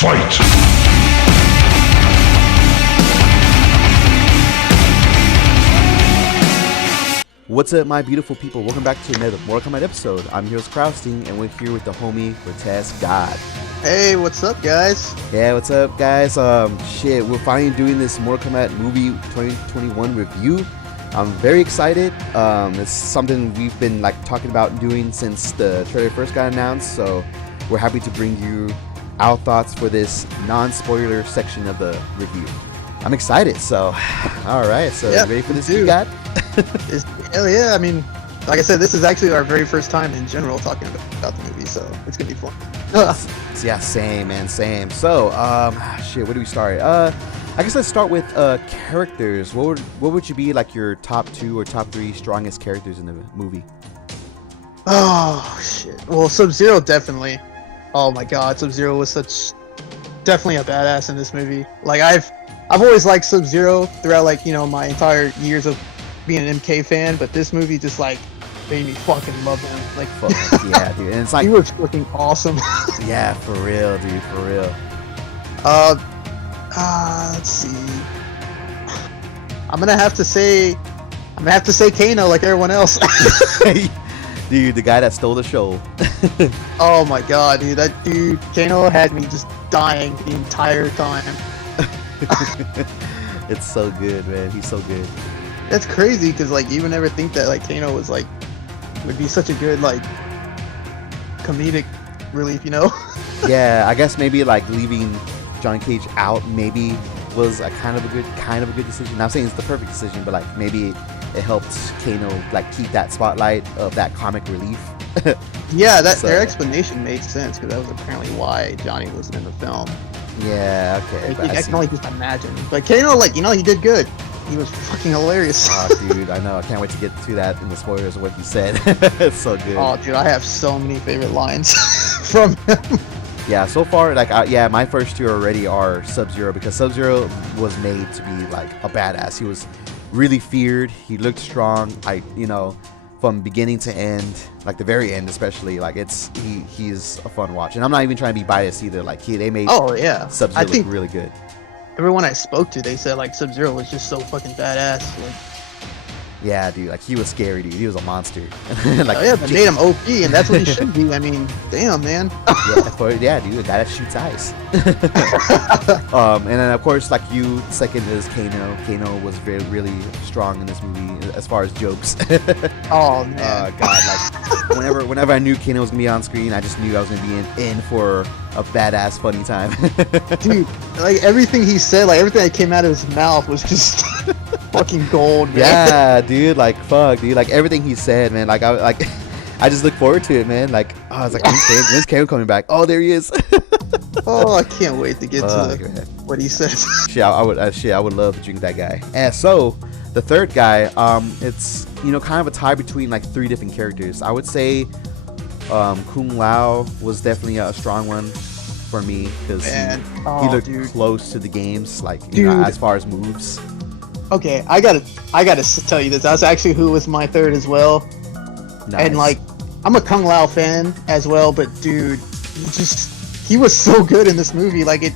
Fight! What's up, my beautiful people? Welcome back to another Mortal Kombat episode. I'm Heroes Krausting, and we're here with the homie Raze God. Hey, what's up, guys? Yeah, what's up, guys? Shit, we're finally doing this Mortal Kombat movie 2021 review. I'm very excited. It's something we've been talking about doing since the trailer first got announced. So we're happy to bring you our thoughts for this non-spoiler section of the review. I'm excited. So, all right. So, yeah, ready for this? You got? Hell yeah! I mean, like I said, this is actually our very first time in general talking about the movie, so it's gonna be fun. Yeah, same, man, same. So, shit, where do we start? I guess let's start with characters. What would you be like your top 2 or top 3 strongest characters in the movie? Oh shit! Well, SubZero definitely. Oh my god, SubZero was definitely a badass in this movie. Like I've always liked SubZero throughout my entire years of being an MK fan, but this movie just made me fucking love him. Yeah, dude, and it's like he was fucking awesome. Yeah, for real, dude, for real. Let's see. I'm gonna have to say Kano like everyone else. Dude, the guy that stole the show. Oh my god, dude, that dude Kano had me just dying the entire time. It's so good, man. He's so good. That's crazy because you would never think that Kano was would be such a good comedic relief, you know? Yeah, I guess maybe leaving Johnny Cage out maybe was a kind of a good decision. Not saying it's the perfect decision, but maybe it helped Kano keep that spotlight of that comic relief. Yeah, their explanation made sense because that was apparently why Johnny wasn't in the film. Yeah, okay. I can only just imagine. But Kano, he did good. He was fucking hilarious. Oh, dude, I know. I can't wait to get to that in the spoilers of what he said. It's so good. Oh, dude, I have so many favorite lines from him. Yeah, so far, my first 2 already are SubZero because SubZero was made to be a badass. He was really feared. He looked strong. From beginning to end, the very end especially, he's a fun watch. And I'm not even trying to be biased either. They made SubZero look really good. Everyone I spoke to, they said SubZero was just so fucking badass. Yeah, dude, he was scary, dude. He was a monster. Oh yeah, they made him OP, and that's what he should be. I mean, damn, man. Yeah, dude, a guy that shoots ice. And then of course, you, second is Kano. Kano was really strong in this movie as far as jokes. Oh man. God, whenever I knew Kano was gonna be on screen, I just knew I was gonna be in for a badass funny time. Dude, everything he said, everything that came out of his mouth was just fucking gold, man. Yeah, dude, fuck, dude, everything he said, man, I just look forward to it, man. I was when's Kano coming back? Oh, there he is. Oh, I can't wait to get to what he says. Shit, I would love to drink that guy. And so the third guy, it's kind of a tie between 3 different characters. I would say Kung Lao was definitely a strong one for me because he looked close to the games, as far as moves. Okay, I gotta tell you this. That's actually who was my third as well. Nice. And I'm a Kung Lao fan as well, but dude, he was so good in this movie. I'm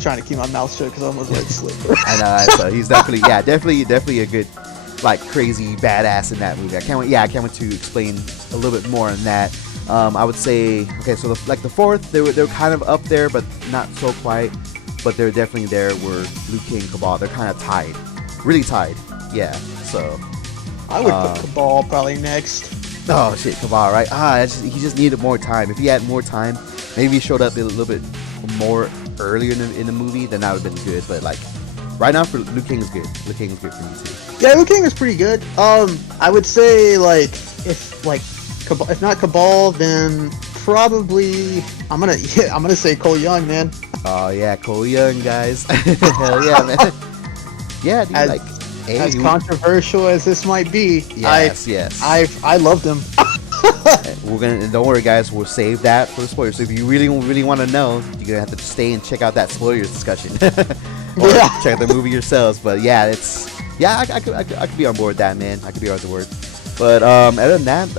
trying to keep my mouth shut because I almost let it slip. I know. So he's definitely a good, crazy badass in that movie. I can't wait to explain a little bit more on that. I would say, okay, so the fourth, they were kind of up there, but not so quite. But they're definitely there where Liu Kang, Kabal, they're kind of tied. Really tied. Yeah, so. I would put Kabal probably next. Oh, shit, Kabal, right? He just needed more time. If he had more time, maybe he showed up a little bit more earlier in the movie, then that would have been good. But, right now, Liu Kang is good. Liu Kang is good for me, too. Yeah, Liu Kang is pretty good. I would say, Kabal, if not Kabal, then probably I'm gonna say Cole Young, man. Oh yeah, Cole Young, guys. Hell yeah, man. Yeah, dude, as controversial as this might be, yes. I loved him. Don't worry, guys. We'll save that for the spoilers. So if you really want to know, you're gonna have to stay and check out that spoilers discussion, or check out the movie yourselves. But yeah, I could be on board with that, man. I could be on board. But other than that,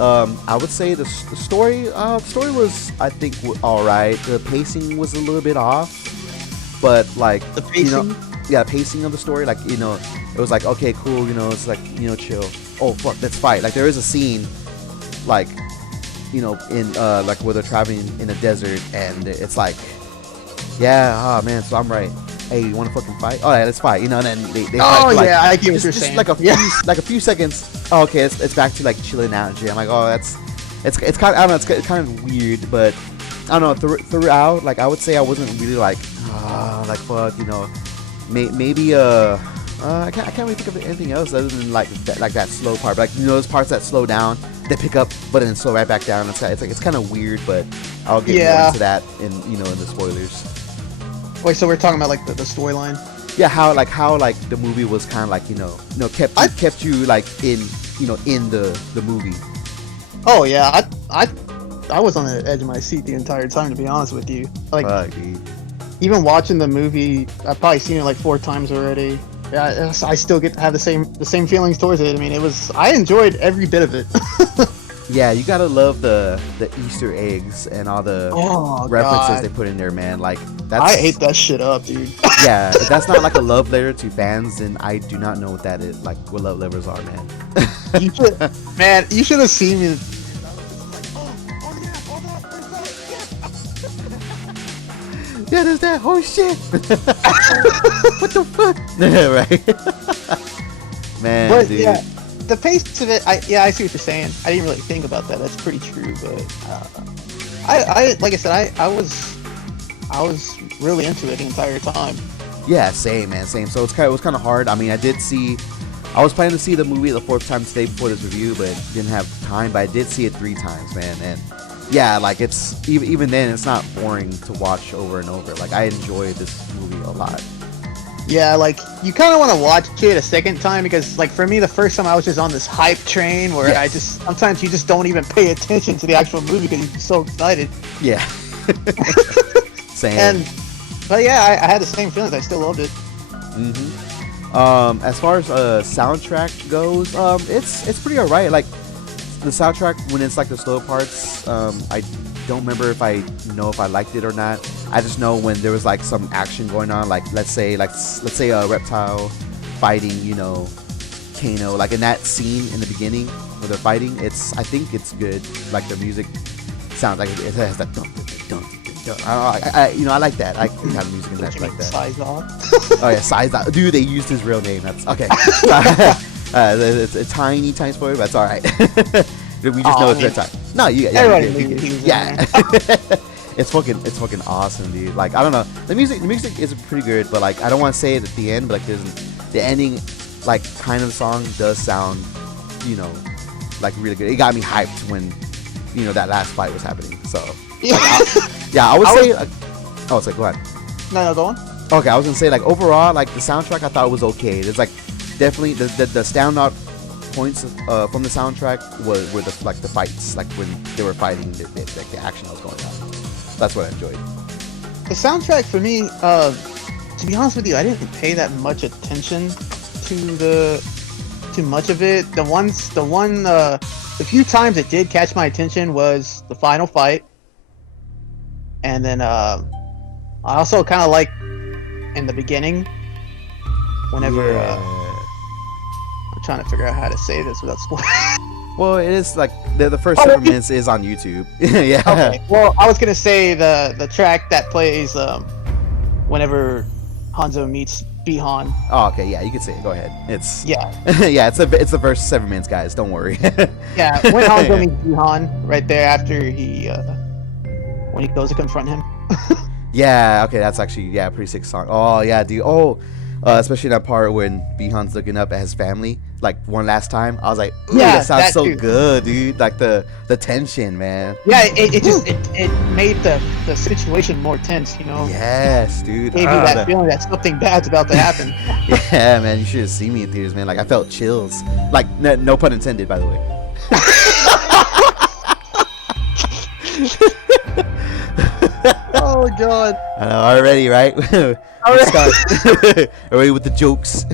I would say the story was, I think, all right. The pacing was a little bit off, but like, The pacing. yeah, pacing of the story, like, it was like, okay, cool, it's like, chill. Oh fuck, let's fight. Like there is a scene, like, in like where they're traveling in the desert, and it's like, yeah, oh man, so I'm right. Hey, you want to fucking fight? Oh yeah, let's fight. And then they fight Oh for, like, yeah, I get what you're just saying. like a few, Yeah. like a few seconds. Oh, okay, it's back to like chilling out and shit. I'm like, oh, it's kind of, I don't know, it's kind of weird, but I don't know. Throughout, like, I would say I wasn't really like, like fuck, maybe I can't really think of anything else other than like that slow part. But, like, those parts that slow down, they pick up, but then slow right back down. It's kind of weird, but I'll get more into that in in the spoilers. Wait, so we're talking about like the storyline? Yeah, how the movie was kind of like kept you like in in the movie. Oh yeah, I was on the edge of my seat the entire time, to be honest with you. Like, Fuck, dude. even watching the movie, I've probably seen it like 4 times already. Yeah, I still get to have the same feelings towards it. I mean, I enjoyed every bit of it. Yeah, you gotta love the Easter eggs and all the references God. they put in there, man. Like, that's, I ate that shit up, dude. yeah, if that's not like a love letter to fans, then I do not know what that is. Like, what love letters are, man. You should have seen me. Yeah, there's that. Oh shit! What the fuck? Right, man. But dude. yeah, the pace of it, I see what you're saying. I didn't really think about that. That's pretty true. But I like I said, I was really into it the entire time. Yeah, same, man, same. So it was kind of hard. I mean, I was planning to see the movie the 4th time today before this review, but didn't have time. But I did see it 3 times, man, and yeah, like, it's even then, it's not boring to watch over and over. Like, I enjoy this movie a lot. Yeah, like, you kind of want to watch it a second time because, like, for me, the first time I was just on this hype train where Yes. sometimes you just don't even pay attention to the actual movie because you're so excited. Yeah. Same. But yeah, I had the same feelings. I still loved it. As far as soundtrack goes, it's pretty alright. Like, the soundtrack, when it's like the slow parts, I don't remember if I liked it or not. I just know when there was like some action going on, like let's say a reptile fighting, Kano, like in that scene in the beginning where they're fighting. I think it's good. Like, the music sounds like it has that dun, dun, dun, dun. I like that. I kind of music in that like that. Size off. Oh yeah, size out. Dude, they used his real name. That's okay. It's a tiny spoiler, but it's all right. We just know it's that time. No, Everybody you knew he was in yeah. there. It's fucking awesome, dude. Like, I don't know, the music is pretty good, but like, I don't want to say it at the end, but like, the ending, like, kind of song does sound, like, really good. It got me hyped when, that last fight was happening. So, Yeah. I would say. Oh, it's like, go ahead. No, go on. Okay, I was gonna say, like, overall, like, the soundtrack I thought was okay. There's like definitely the standout points from the soundtrack were the fights, like when they were fighting, like the action that was going on. That's what I enjoyed. The soundtrack for me, to be honest with you, I didn't pay that much attention to much of it. The few times it did catch my attention was the final fight, and then I also kind of like in the beginning, whenever I'm trying to figure out how to say this without spoiling. Well, it is like the first 7 minutes is on YouTube. Yeah. Okay. Well, I was gonna say the track that plays whenever Hanzo meets Bihan. Oh, okay. Yeah, you can say it. Go ahead. It's Yeah. yeah. It's the first 7 minutes, guys. Don't worry. Yeah. When Hanzo meets Bihan, right there after when he goes to confront him. Yeah. Okay. That's actually pretty sick song. Oh yeah, dude. Oh. Especially that part when Bihan's looking up at his family, like, one last time. I was like, ooh, Yeah, that sounds that so too. good, dude. Like, the tension, man. Yeah, it made the situation more tense, Yes, dude. Gave you that feeling that something bad's about to happen. Yeah, man. You should have seen me in theaters, man. Like, I felt chills. Like, no pun intended, by the way. Oh god. I know, already, right? Let's start. Already with the jokes.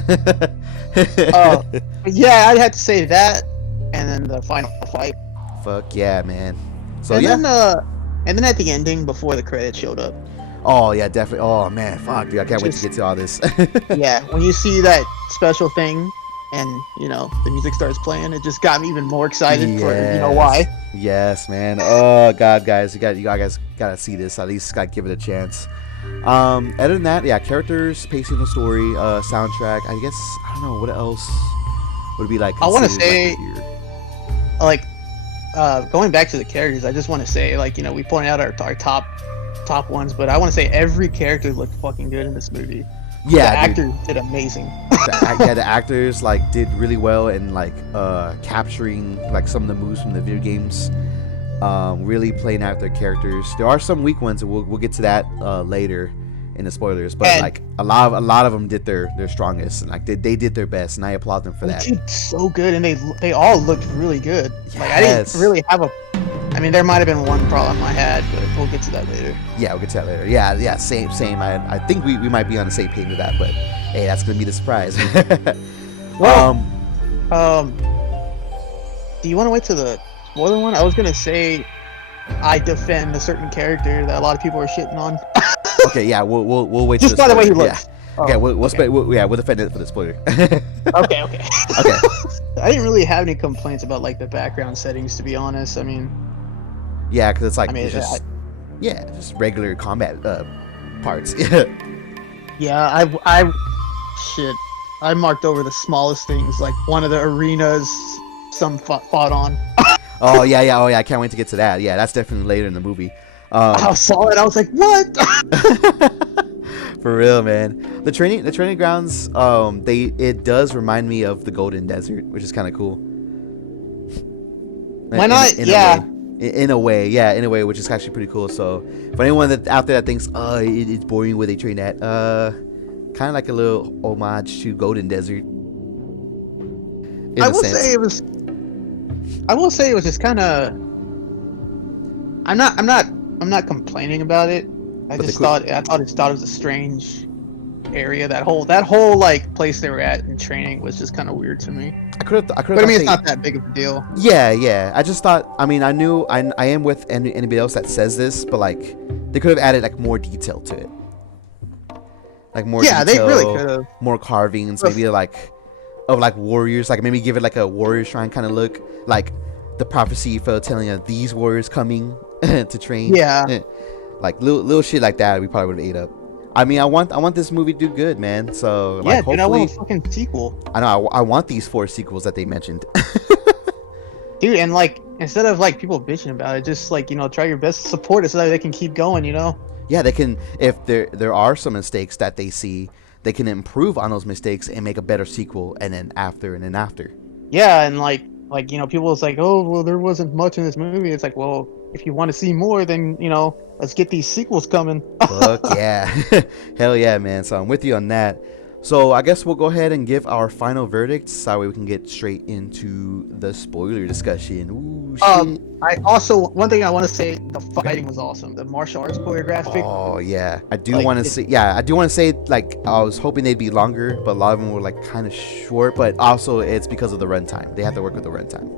Yeah, I'd have to say that. and then the final fight. Fuck yeah, man. So and yeah. then at the ending before the credits showed up. Oh yeah, definitely. Oh man, fuck, dude, I can't wait to get to all this. Yeah, when you see that special thing, and the music starts playing, it just got me even more excited for why. Yes, man. Oh god, guys, you guys gotta see this. At least gotta give it a chance. Other than that, yeah, characters, pacing the story, soundtrack. I guess I don't know what else would be like. I want to say, like going back to the characters, I just want to say, we pointed out our top ones, but I want to say every character looked fucking good in this movie. Yeah, the actors did amazing. The actors did really well in capturing some of the moves from the video games. Really playing out their characters. There are some weak ones, and we'll get to that later in the spoilers. But a lot of them did their strongest, and they did their best, and I applaud them for that. They did so good, and they all looked really good. Yes. I didn't really have there might have been one problem I had, but we'll get to that later. Yeah, we'll get to that later. Yeah, same. I think we might be on the same page with that, but hey, that's gonna be the surprise. Well, do you want to wait to the spoiler one? I was gonna say I defend a certain character that a lot of people are shitting on. Okay, yeah, we'll wait. Just by the way he looks. Yeah. Okay, we'll defend it for the spoiler. Okay. Okay. I didn't really have any complaints about the background settings, to be honest. Yeah, because it's just regular combat parts. Yeah, I marked over the smallest things, like one of the arenas some fought on. Oh yeah, I can't wait to get to that. Yeah, that's definitely later in the movie. I saw it, I was like, what? For real, man. The training grounds, it does remind me of the Golden Desert, which is kind of cool. Why not? In a way, which is actually pretty cool. So, for anyone that out there that thinks, it's boring where they train at, kind of like a little homage to Golden Desert. I will say it was just kind of. I'm not complaining about it. I thought it was a strange area. That whole place they were at in training was just kind of weird to me. But it's not that big of a deal. Yeah. I just thought. I am with anybody else that says this, but they could have added more detail to it. More. Yeah, detail, they really could have. More carvings, maybe of warriors. Maybe give it a warrior shrine kind of look. The prophecy for telling us these warriors coming to train. Yeah. Little shit like that, we probably would have ate up. I want this movie to do good, man. So yeah, dude, I want a fucking sequel. I know. I want these 4 sequels that they mentioned. Dude, and instead of people bitching about it, just try your best to support it so that they can keep going. Yeah, they can. If there are some mistakes that they see, they can improve on those mistakes and make a better sequel, and then after. Yeah, and people was oh well, there wasn't much in this movie. It's well, if you want to see more, then let's get these sequels coming. Fuck yeah. Hell yeah, man. So I'm with you on that. So I guess we'll go ahead and give our final verdicts. That way we can get straight into the spoiler discussion. Ooh, shit. One thing I want to say, the fighting was awesome. The martial arts choreography. Oh yeah. I do want to say I was hoping they'd be longer, but a lot of them were kind of short, but also it's because of the runtime. They have to work with the runtime.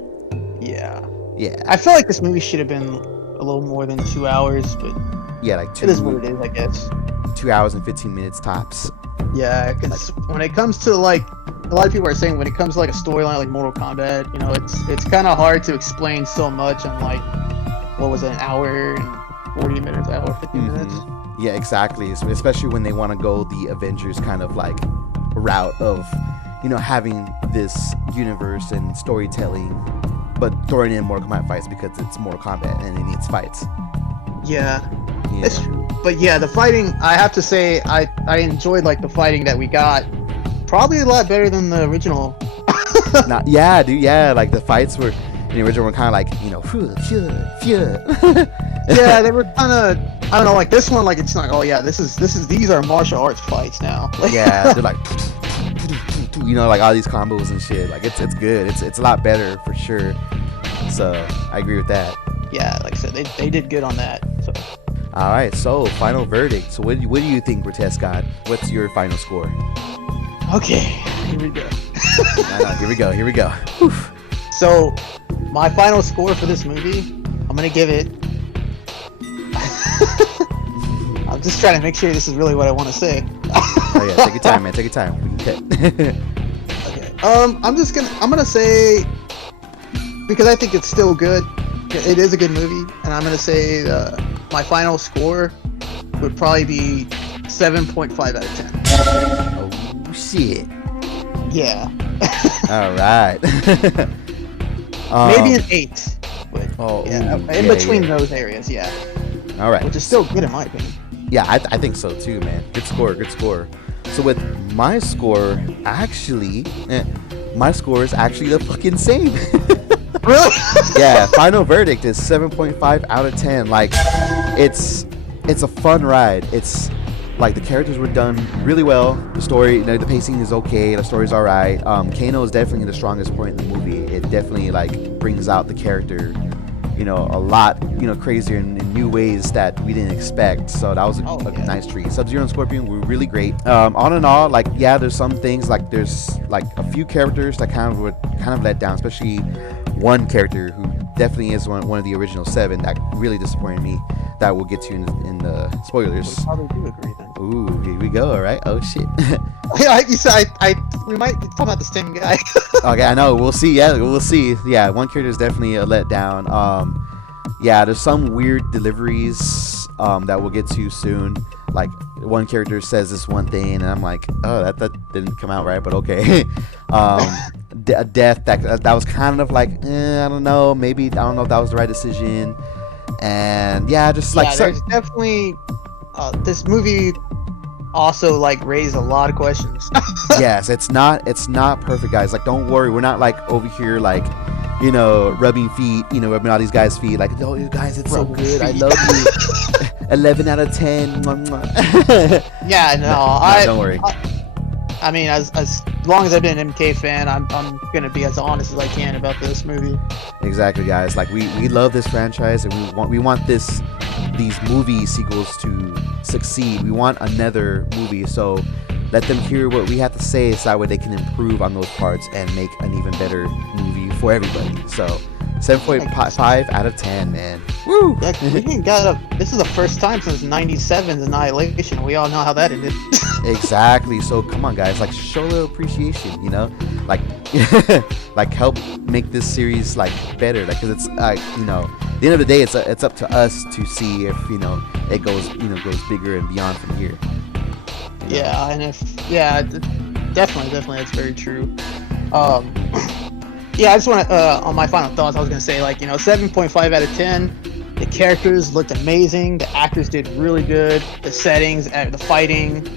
Yeah. Yeah. I feel like this movie should have been a little more than 2 hours, but yeah, it is what it is, I guess. 2 hours and 15 minutes tops. Yeah, because when it comes to a lot of people are saying when it comes to a storyline like Mortal Kombat, it's kind of hard to explain so much on what was it, an hour and 40 minutes, hour 50 minutes. Yeah, exactly. Especially when they want to go the Avengers kind of route of having this universe and storytelling, but throwing in Mortal Kombat fights because it's Mortal Kombat and it needs fights. Yeah. That's true. But yeah, the fighting, I have to say, I enjoyed the fighting that we got. Probably a lot better than the original. Yeah, dude. Yeah, the fights were in the original were kind of Yeah, they were kind of. I don't know. This one, it's not. Oh yeah, these are martial arts fights now. Yeah, they're all these combos and shit. It's good. It's a lot better for sure. So I agree with that. Yeah, like I said, they did good on that. So. All right, so final verdict. So what do you think, Cortez God? What's your final score? Okay, here we go. Here we go. Oof. So, my final score for this movie, I'm gonna give it. I'm just trying to make sure this is really what I want to say. Oh yeah, take your time, man. Take your time. We can cut. Okay. I'm gonna say, because I think it's still good. It is a good movie, and I'm gonna say my final score would probably be 7.5 out of 10. Oh shit. Yeah. All right. Maybe an 8. But Oh, yeah, ooh, in yeah, between yeah. those areas, yeah. All right. Which is still good in my opinion. Yeah, I think so too, man. Good score, good score. So with my score, actually, my score is actually the fucking same. Really? Yeah, final verdict is 7.5 out of 10. Like, it's a fun ride. It's like the characters were done really well. The story, the pacing is okay. The story's all right. Kano is definitely the strongest point in the movie. It definitely like brings out the character, a lot, crazier in new ways that we didn't expect. So that was a nice treat. SubZero and Scorpion were really great. All in all, like, yeah, there's some things, like there's like a few characters that kind of let down, especially one character who definitely is one of the original 7 that really disappointed me. That we'll get to in the spoilers. We probably do agree then. Ooh, here we go. All right. Oh shit. You said we might be talking about the same guy. Okay, I know. We'll see. Yeah, we'll see. Yeah, one character is definitely a letdown. Yeah, there's some weird deliveries that we'll get to soon. Like, one character says this one thing, and I'm like, oh, that didn't come out right, but okay. A death that was kind of like, I don't know. Maybe, I don't know if that was the right decision. And yeah, just like, there's definitely this movie also like raised a lot of questions. Yes, it's not perfect, guys. Like, don't worry, we're not like over here like, rubbing feet, rubbing all these guys' feet. Like, oh, you guys, it's so good. I love you. 11 out of 10. Yeah, no, don't worry. I mean, as long as I've been an MK fan, I'm gonna be as honest as I can about this movie. Exactly, guys. Like, we love this franchise, and we want these movie sequels to succeed. We want another movie, so let them hear what we have to say, so that way they can improve on those parts and make an even better movie for everybody. So 7.5 out of 10, man. Woo! Yeah, this is the first time since '97's Annihilation. We all know how that ended. Exactly. So come on, guys. Like, show a little appreciation. Like, like, help make this series like better. Like, because it's at the end of the day, it's up to us to see if it goes bigger and beyond from here. Yeah, and definitely, that's very true. Yeah, I just want to, on my final thoughts, I was going to say, 7.5 out of 10. The characters looked amazing. The actors did really good. The settings, the fighting.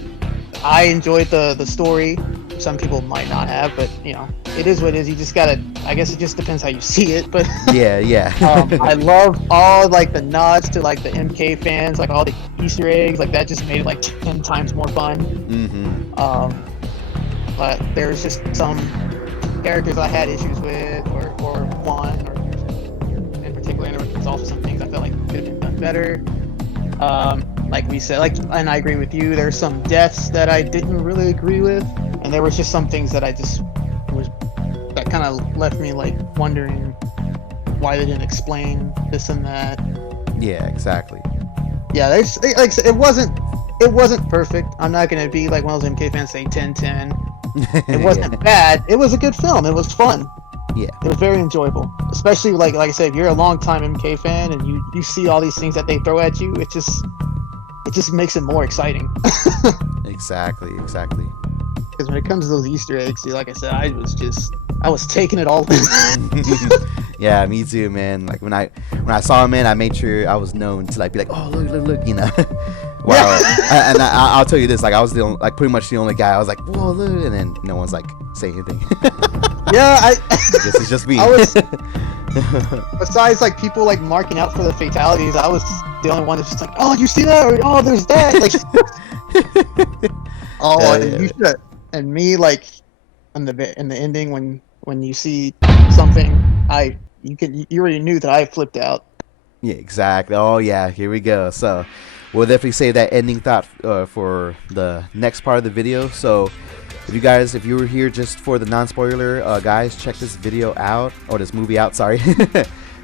I enjoyed the story. Some people might not have, but, it is what it is. You just got to, I guess it just depends how you see it, but... Yeah. I love all, the nods to, the MK fans, all the Easter eggs. That just made it, 10 times more fun. Mm-hmm. But there's just some characters I had issues with, or one, or in particular, and there was also some things I felt like could have been done better. Like we said, and I agree with you, there's some deaths that I didn't really agree with, and there was just some things that that kind of left me wondering why they didn't explain this and that. Yeah, exactly. Yeah, it wasn't perfect. I'm not gonna be like one of those MK fans saying 10/10. It wasn't bad. It was a good film. It was fun. Yeah. It was very enjoyable. Especially like I said, if you're a longtime MK fan and you see all these things that they throw at you, it just makes it more exciting. Exactly. Because when it comes to those Easter eggs, like I said, I was taking it all in. Yeah, me too, man. Like, when I saw him, man, I made sure I was known to be like, oh, look, Wow. And I'll tell you this, I was pretty much the only guy. I was like, whoa, look, and then no one's saying anything. Yeah, I guess it's just me. I was, besides people marking out for the fatalities, I was the only one that's just oh, you see that? Or, oh, there's that. You should. And me, in the ending when you see something, you already knew that I flipped out. Yeah, exactly. Oh yeah, here we go. So we'll definitely save that ending thought for the next part of the video. So If you were here just for the non-spoiler, guys, check this video out, or this movie out. Sorry,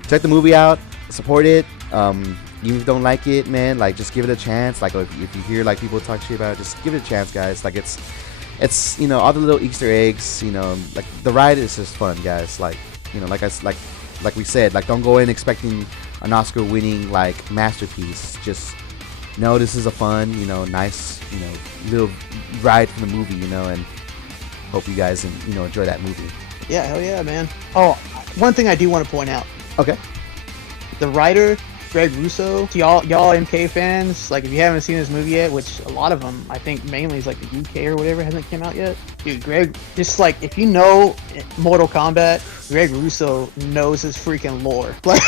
check the movie out. Support it. Even if you don't like it, man, like just give it a chance. Like if you hear like people talk to you about it, just give it a chance, guys. Like it's you know, all the little Easter eggs. You know, like the ride is just fun, guys. Like you know, like we said, like don't go in expecting an Oscar-winning like masterpiece. Just know this is a fun, you know, nice, you know, little ride from the movie, you know, and hope you guys you know enjoy that movie. Yeah, hell yeah, man. Oh, one thing I do want to point out. Okay. The writer, Greg Russo, to y'all MK fans, like if you haven't seen this movie yet, which a lot of them, I think mainly is like the UK or whatever, hasn't came out yet. Dude, Greg, just like if you know Mortal Kombat, Greg Russo knows his freaking lore. Like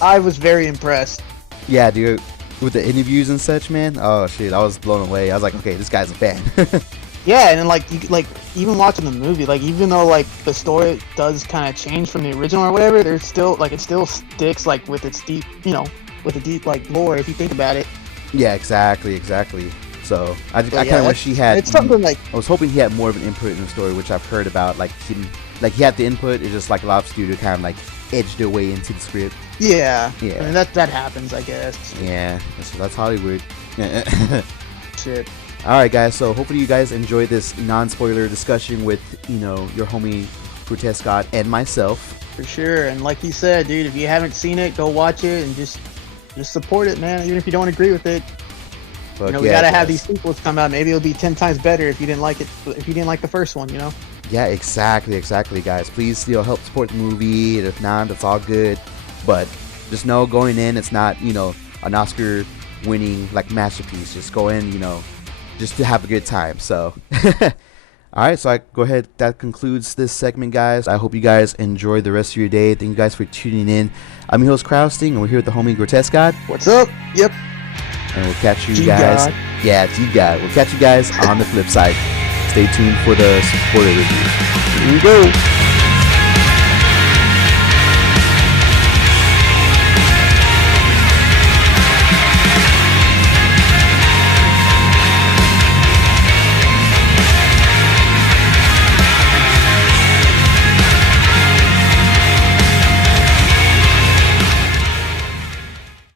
I was very impressed. Yeah, dude. With the interviews and such, man. Oh shit, I was blown away. I was like, okay, this guy's a fan. Yeah, and then like even watching the movie, like even though like the story does kind of change from the original or whatever, there's still like it still sticks like with its deep, you know, with a deep like lore if you think about it. Yeah, exactly. So I kind of wish he had. It's something like I was hoping he had more of an input in the story, which I've heard about. Like he had the input. It's just like a lot of studio kind of like edged their way into the script. Yeah. Yeah. I mean that happens, I guess. Yeah, that's Hollywood. Shit. All right, guys. So hopefully you guys enjoyed this non-spoiler discussion with, you know, your homie Cortez Scott and myself. For sure, and like he said, dude, if you haven't seen it, go watch it and just support it, man. Even if you don't agree with it, But you know, we gotta have these sequels come out. Maybe it'll be 10 times better if you didn't like it. If you didn't like the first one, you know. Yeah, exactly, guys. Please, you know, help support the movie. And if not, that's all good. But just know, going in, it's not, you know, an Oscar-winning like masterpiece. Just go in, you know, just to have a good time. So, all right. So go ahead. That concludes this segment, guys. I hope you guys enjoy the rest of your day. Thank you guys for tuning in. I'm your host, Krausting, and we're here with the homie Grotesque God. What's up? Yep. And we'll catch you G-God. guys. Yeah, G-God. We'll catch you guys on the flip side. Stay tuned for the spoiler review. Here we go.